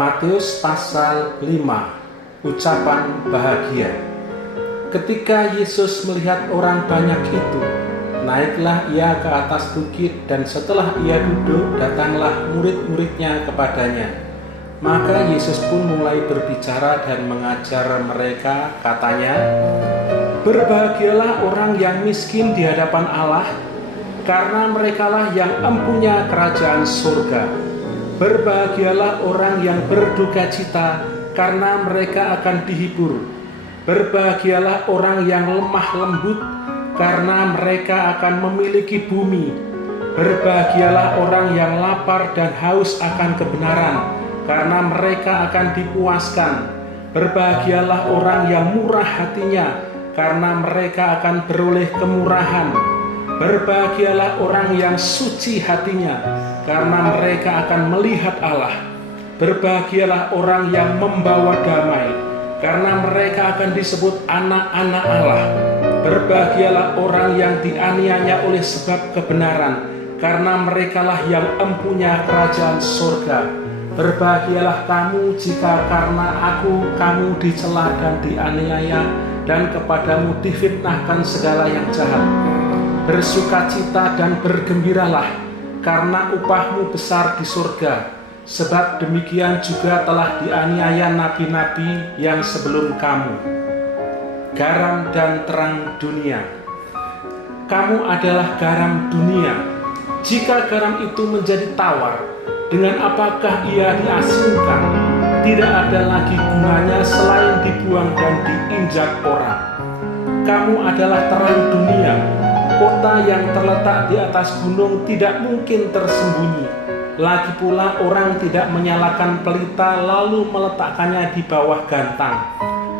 Matius pasal 5, ucapan bahagia. Ketika Yesus melihat orang banyak itu, naiklah ia ke atas bukit, dan setelah ia duduk, datanglah murid-muridnya kepadanya. Maka Yesus pun mulai berbicara dan mengajar mereka, katanya, "Berbahagialah orang yang miskin di hadapan Allah, karena merekalah yang empunya kerajaan surga. Berbahagialah orang yang berduka cita, karena mereka akan dihibur. Berbahagialah orang yang lemah lembut, karena mereka akan memiliki bumi. Berbahagialah orang yang lapar dan haus akan kebenaran, karena mereka akan dipuaskan. Berbahagialah orang yang murah hatinya, karena mereka akan beroleh kemurahan. Berbahagialah orang yang suci hatinya, karena mereka akan melihat Allah. Berbahagialah orang yang membawa damai, karena mereka akan disebut anak-anak Allah. Berbahagialah orang yang dianiaya oleh sebab kebenaran, karena merekalah yang empunya kerajaan surga. Berbahagialah kamu jika karena aku kamu dicela dan dianiaya, dan kepadamu difitnahkan segala yang jahat. Bersukacita dan bergembiralah, karena upahmu besar di surga, sebab demikian juga telah dianiaya nabi-nabi yang sebelum kamu. Garam dan terang dunia. Kamu adalah garam dunia. Jika garam itu menjadi tawar, dengan apakah ia diasingkan? Tidak ada lagi gunanya selain dibuang dan diinjak orang. Kamu adalah terang dunia. Kota yang terletak di atas gunung tidak mungkin tersembunyi. Lagi pula orang tidak menyalakan pelita lalu meletakkannya di bawah gantang,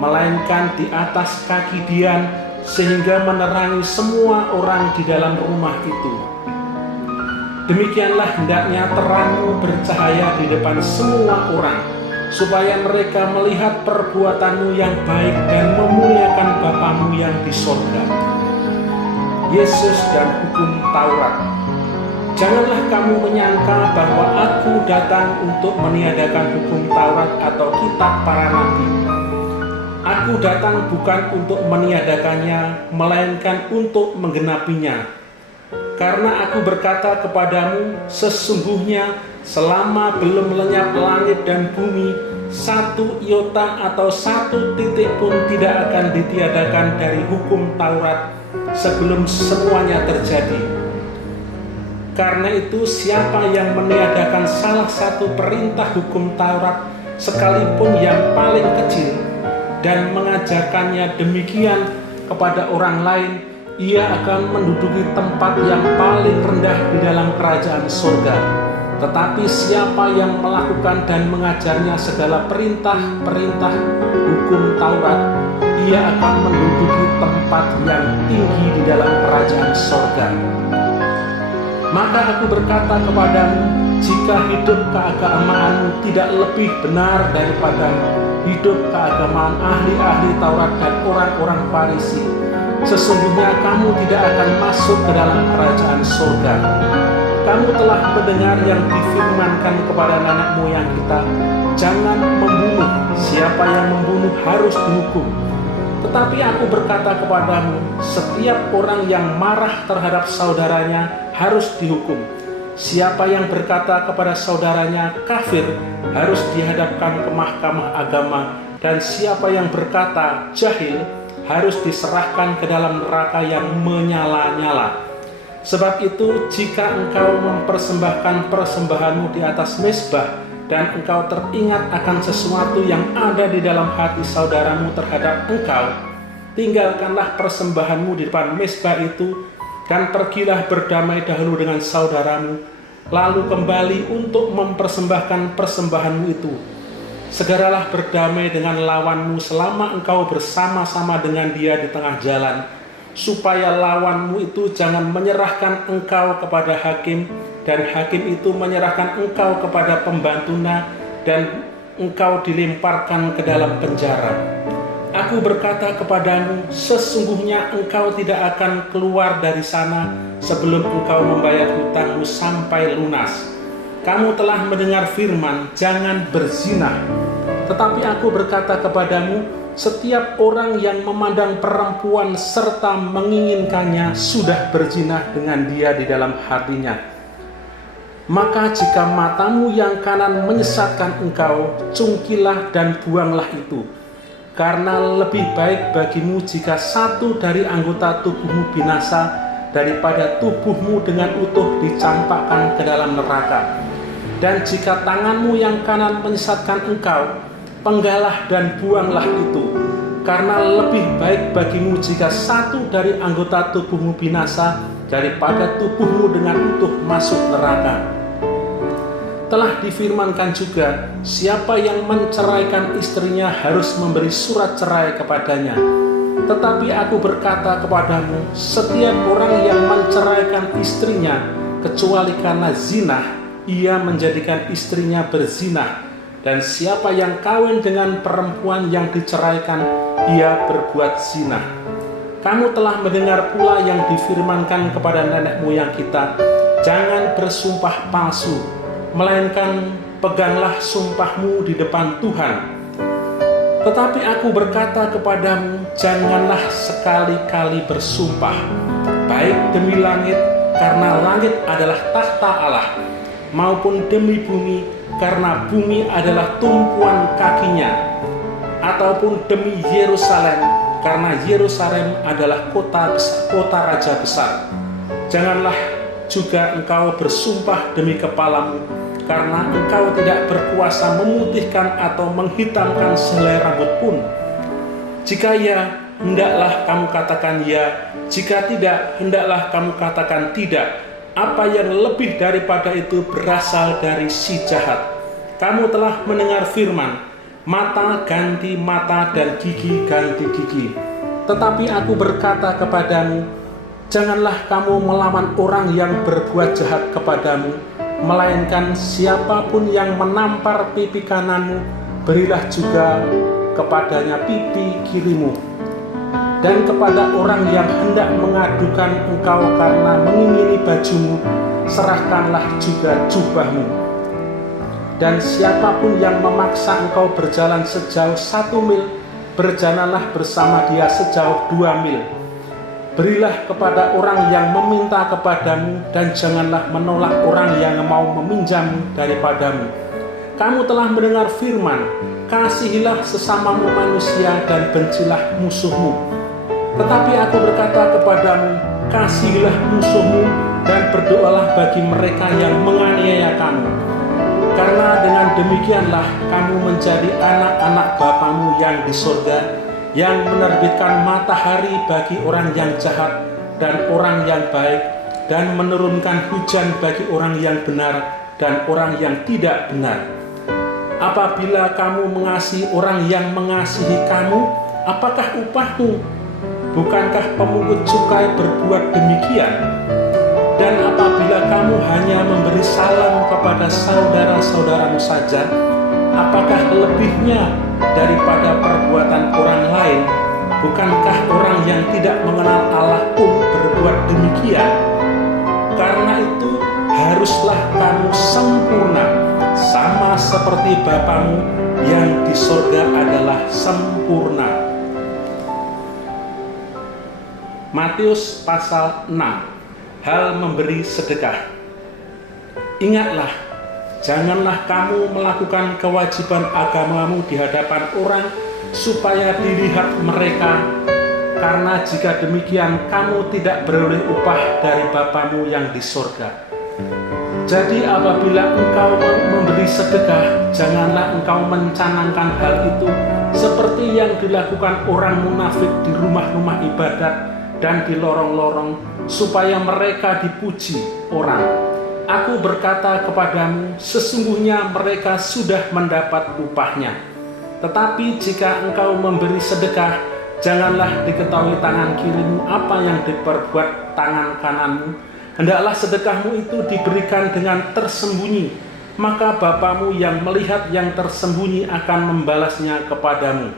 melainkan di atas kaki dian, sehingga menerangi semua orang di dalam rumah itu. Demikianlah hendaknya terangmu bercahaya di depan semua orang, supaya mereka melihat perbuatanmu yang baik dan memuliakan Bapamu yang di sorga." Yesus dan hukum Taurat. Janganlah kamu menyangka bahwa aku datang untuk meniadakan hukum Taurat atau kitab para nabi. Aku datang bukan untuk meniadakannya, melainkan untuk menggenapinya. Karena aku berkata kepadamu, sesungguhnya selama belum lenyap langit dan bumi, satu iota atau satu titik pun tidak akan ditiadakan dari hukum Taurat sebelum semuanya terjadi. Karena itu siapa yang meniadakan salah satu perintah hukum Taurat, sekalipun yang paling kecil, dan mengajarkannya demikian kepada orang lain, ia akan menduduki tempat yang paling rendah di dalam kerajaan surga. Tetapi siapa yang melakukan dan mengajarnya segala perintah-perintah hukum Taurat, ia akan menduduki tempat yang tinggi di dalam kerajaan surga. Maka aku berkata kepadamu, jika hidup keagamaanmu tidak lebih benar daripada hidup keagamaan ahli-ahli Taurat dan orang-orang Farisi, sesungguhnya kamu tidak akan masuk ke dalam kerajaan surga. Kamu telah mendengar yang difirmankan kepada nenek moyang kita, jangan membunuh, siapa yang membunuh harus dihukum. Tetapi aku berkata kepadamu, setiap orang yang marah terhadap saudaranya harus dihukum. Siapa yang berkata kepada saudaranya kafir harus dihadapkan ke mahkamah agama, dan siapa yang berkata jahil harus diserahkan ke dalam neraka yang menyala-nyala. Sebab itu, jika engkau mempersembahkan persembahanmu di atas mezbah, dan engkau teringat akan sesuatu yang ada di dalam hati saudaramu terhadap engkau, tinggalkanlah persembahanmu di depan mezbah itu, dan pergilah berdamai dahulu dengan saudaramu, lalu kembali untuk mempersembahkan persembahanmu itu. Segeralah berdamai dengan lawanmu selama engkau bersama-sama dengan dia di tengah jalan, supaya lawanmu itu jangan menyerahkan engkau kepada hakim, dan hakim itu menyerahkan engkau kepada pembantuna, dan engkau dilemparkan ke dalam penjara. Aku berkata kepadamu, sesungguhnya engkau tidak akan keluar dari sana sebelum engkau membayar hutangmu sampai lunas. kamu telah mendengar firman, jangan berzina. Tetapi aku berkata kepadamu, setiap orang yang memandang perempuan serta menginginkannya sudah berzina dengan dia di dalam hatinya. Maka jika matamu yang kanan menyesatkan engkau, cungkilah dan buanglah itu. Karena lebih baik bagimu jika satu dari anggota tubuhmu binasa daripada tubuhmu dengan utuh dicampakkan ke dalam neraka. Dan jika tanganmu yang kanan menyesatkan engkau, penggalah dan buanglah itu. Karena lebih baik bagimu jika satu dari anggota tubuhmu binasa daripada tubuhmu dengan utuh masuk neraka. Telah difirmankan juga, siapa yang menceraikan istrinya harus memberi surat cerai kepadanya. Tetapi aku berkata kepadamu, setiap orang yang menceraikan istrinya kecuali karena zina, ia menjadikan istrinya berzina, dan siapa yang kawin dengan perempuan yang diceraikan, ia berbuat zina. Kamu telah mendengar pula yang difirmankan kepada nenek moyang kita, jangan bersumpah palsu, melainkan peganglah sumpahmu di depan Tuhan. Tetapi aku berkata kepadamu, janganlah sekali-kali bersumpah, baik demi langit, karena langit adalah takhta Allah, maupun demi bumi, karena bumi adalah tumpuan kakinya, ataupun demi Yerusalem, karena Yerusalem adalah kota raja besar. Janganlah juga engkau bersumpah demi kepalamu, karena engkau tidak berkuasa memutihkan atau menghitamkan sehelai rambut pun. Jika ya, hendaklah kamu katakan ya, jika tidak, hendaklah kamu katakan tidak. Apa yang lebih daripada itu berasal dari si jahat. Kamu telah mendengar firman, mata ganti mata dan gigi ganti gigi. Tetapi aku berkata kepadamu, janganlah kamu melawan orang yang berbuat jahat kepadamu, melainkan siapapun yang menampar pipi kananmu, berilah juga kepadanya pipi kirimu. Dan kepada orang yang hendak mengadukan engkau karena mengingini bajumu, serahkanlah juga jubahmu. Dan siapapun yang memaksa engkau berjalan sejauh 1 mil, berjalanlah bersama dia sejauh 2 mil. Berilah kepada orang yang meminta kepadamu, dan janganlah menolak orang yang mau meminjam daripadamu. Kamu telah mendengar firman, kasihilah sesamamu manusia dan bencilah musuhmu. Tetapi aku berkata kepadamu, kasihilah musuhmu dan berdoalah bagi mereka yang menganiaya kamu. Karena dengan demikianlah kamu menjadi anak-anak Bapamu yang di surga, yang menerbitkan matahari bagi orang yang jahat dan orang yang baik, dan menurunkan hujan bagi orang yang benar dan orang yang tidak benar. Apabila kamu mengasihi orang yang mengasihi kamu, apakah upahmu? Bukankah pemungut cukai berbuat demikian? Dan apabila kamu hanya memberi salam kepada saudara-saudaramu saja, apakah lebihnya daripada perbuatan orang lain? Bukankah orang yang tidak mengenal Allah pun berbuat demikian? Karena itu haruslah kamu sempurna, sama seperti Bapamu yang di surga adalah sempurna. Matius pasal 6. Hal memberi sedekah. Ingatlah, janganlah kamu melakukan kewajiban agamamu di hadapan orang supaya dilihat mereka, karena jika demikian kamu tidak beroleh upah dari Bapamu yang di surga. Jadi apabila engkau memberi sedekah, janganlah engkau mencanangkan hal itu seperti yang dilakukan orang munafik di rumah-rumah ibadat dan di lorong-lorong, supaya mereka dipuji orang. Aku berkata kepadamu, sesungguhnya mereka sudah mendapat upahnya. Tetapi jika engkau memberi sedekah, janganlah diketahui tangan kirimu apa yang diperbuat tangan kananmu. Hendaklah sedekahmu itu diberikan dengan tersembunyi, maka Bapamu yang melihat yang tersembunyi akan membalasnya kepadamu.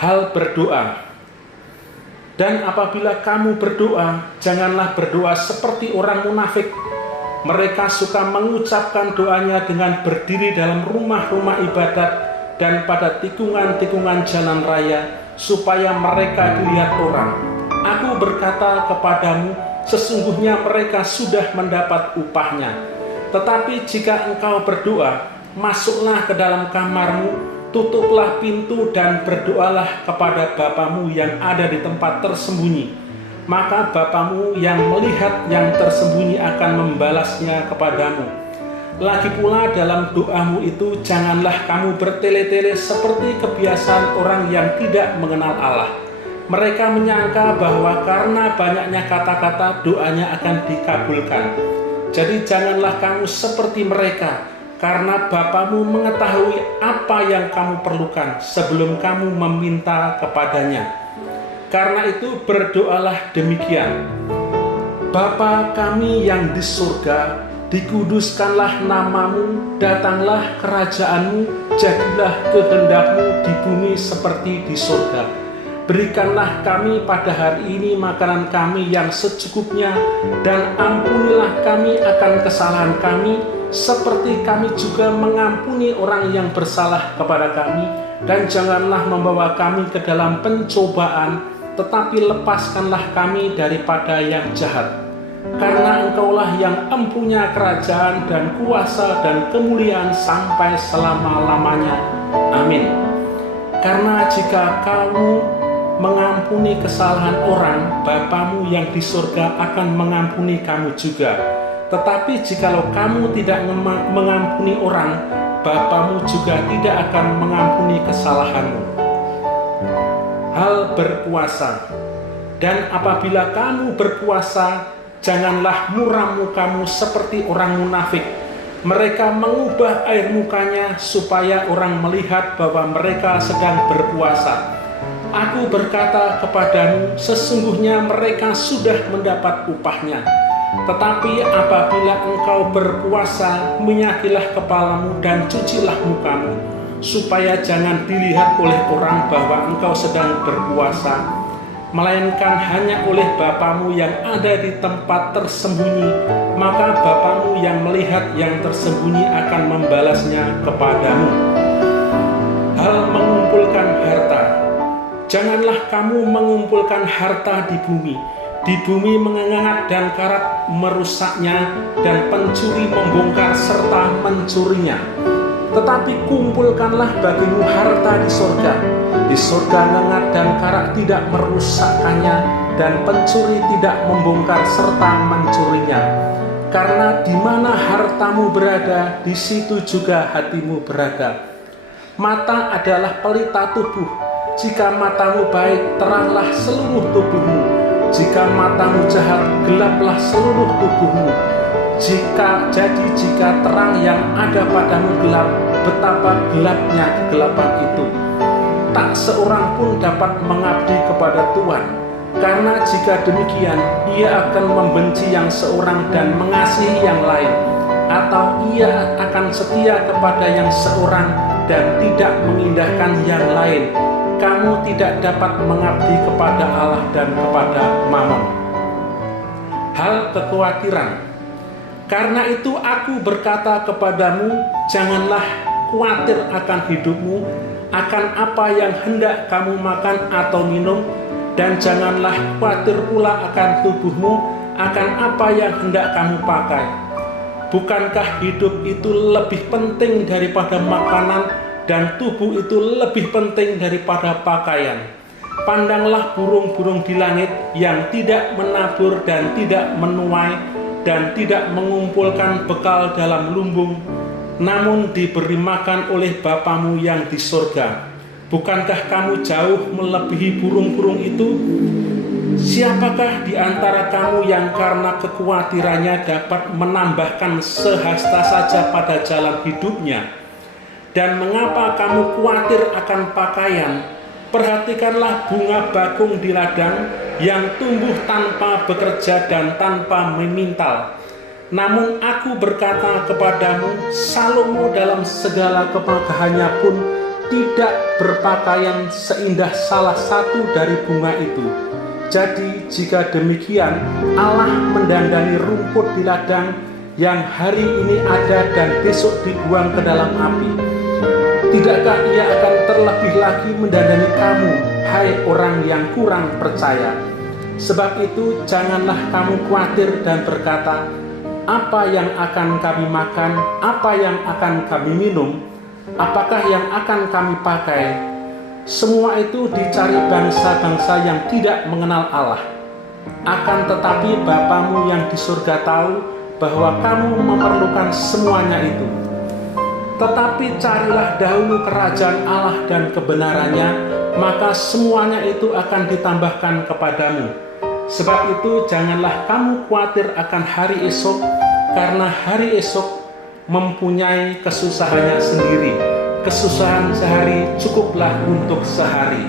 Hal berdoa. Dan apabila kamu berdoa, janganlah berdoa seperti orang munafik. Mereka suka mengucapkan doanya dengan berdiri dalam rumah-rumah ibadat dan pada tikungan-tikungan jalan raya, supaya mereka dilihat orang. Aku berkata kepadamu, sesungguhnya mereka sudah mendapat upahnya. Tetapi jika engkau berdoa, masuklah ke dalam kamarmu, tutuplah pintu dan berdoalah kepada Bapamu yang ada di tempat tersembunyi. Maka Bapamu yang melihat yang tersembunyi akan membalasnya kepadamu. Lagi pula dalam doamu itu janganlah kamu bertele-tele seperti kebiasaan orang yang tidak mengenal Allah. Mereka menyangka bahwa karena banyaknya kata-kata doanya akan dikabulkan. Jadi janganlah kamu seperti mereka, karena Bapamu mengetahui apa yang kamu perlukan sebelum kamu meminta kepadanya. Karena itu berdoalah demikian: Bapa kami yang di surga, dikuduskanlah namamu, datanglah kerajaanmu, jadilah kehendakmu di bumi seperti di surga. Berikanlah kami pada hari ini makanan kami yang secukupnya, dan ampunilah kami akan kesalahan kami, seperti kami juga mengampuni orang yang bersalah kepada kami. Dan janganlah membawa kami ke dalam pencobaan, tetapi lepaskanlah kami daripada yang jahat. Karena Engkaulah yang empunya kerajaan dan kuasa dan kemuliaan sampai selama-lamanya. Amin. Karena jika kamu mengampuni kesalahan orang, Bapamu yang di surga akan mengampuni kamu juga. Tetapi jikalau kamu tidak mengampuni orang, Bapamu juga tidak akan mengampuni kesalahanmu. Hal berpuasa. Dan apabila kamu berpuasa, janganlah muram mukamu seperti orang munafik. Mereka mengubah air mukanya supaya orang melihat bahwa mereka sedang berpuasa. Aku berkata kepadamu, sesungguhnya mereka sudah mendapat upahnya. Tetapi apabila engkau berpuasa, minyakilah kepalamu dan cucilah mukamu, supaya jangan dilihat oleh orang bahwa engkau sedang berpuasa, melainkan hanya oleh Bapamu yang ada di tempat tersembunyi. Maka Bapamu yang melihat yang tersembunyi akan membalasnya kepadamu. Hal mengumpulkan harta. Janganlah kamu mengumpulkan harta di bumi. Di bumi mengengat dan karat merusaknya, dan pencuri membongkar serta mencurinya. Tetapi kumpulkanlah bagimu harta di sorga. Di sorga ngengat dan karat tidak merusakkannya, dan pencuri tidak membongkar serta mencurinya. Karena di mana hartamu berada, di situ juga hatimu berada. Mata adalah pelita tubuh. Jika matamu baik, teranglah seluruh tubuhmu. Jika matamu jahat, gelaplah seluruh tubuhmu. Jika terang yang ada padamu gelap, betapa gelapnya kegelapan itu. Tak seorang pun dapat mengabdi kepada Tuhan, karena jika demikian, ia akan membenci yang seorang dan mengasihi yang lain, atau ia akan setia kepada yang seorang dan tidak mengindahkan yang lain. Kamu tidak dapat mengabdi kepada Allah dan kepada Mammon. Hal kekhawatiran. Karena itu aku berkata kepadamu, janganlah khawatir akan hidupmu, akan apa yang hendak kamu makan atau minum, dan janganlah khawatir pula akan tubuhmu, akan apa yang hendak kamu pakai. Bukankah hidup itu lebih penting daripada makanan, dan tubuh itu lebih penting daripada pakaian? Pandanglah burung-burung di langit yang tidak menabur dan tidak menuai dan tidak mengumpulkan bekal dalam lumbung, namun diberi makan oleh Bapamu yang di sorga. Bukankah kamu jauh melebihi burung-burung itu? Siapakah di antara kamu yang karena kekhawatirannya dapat menambahkan sehasta saja pada jalan hidupnya? Dan mengapa kamu khawatir akan pakaian? Perhatikanlah bunga bakung di ladang yang tumbuh tanpa bekerja dan tanpa memintal. Namun aku berkata kepadamu, Salomo dalam segala kemegahannya pun tidak berpakaian seindah salah satu dari bunga itu. Jadi jika demikian, Allah mendandani rumput di ladang yang hari ini ada dan besok dibuang ke dalam api? Tidakkah Ia akan terlebih lagi mendandani kamu, hai orang yang kurang percaya? Sebab itu janganlah kamu khawatir dan berkata, apa yang akan kami makan, apa yang akan kami minum, apakah yang akan kami pakai? Semua itu dicari bangsa-bangsa yang tidak mengenal Allah. Akan tetapi Bapamu yang di surga tahu bahwa kamu memerlukan semuanya itu. Tetapi carilah dahulu kerajaan Allah dan kebenarannya, maka semuanya itu akan ditambahkan kepadamu. Sebab itu janganlah kamu khawatir akan hari esok, karena hari esok mempunyai kesusahannya sendiri. Kesusahan sehari cukuplah untuk sehari.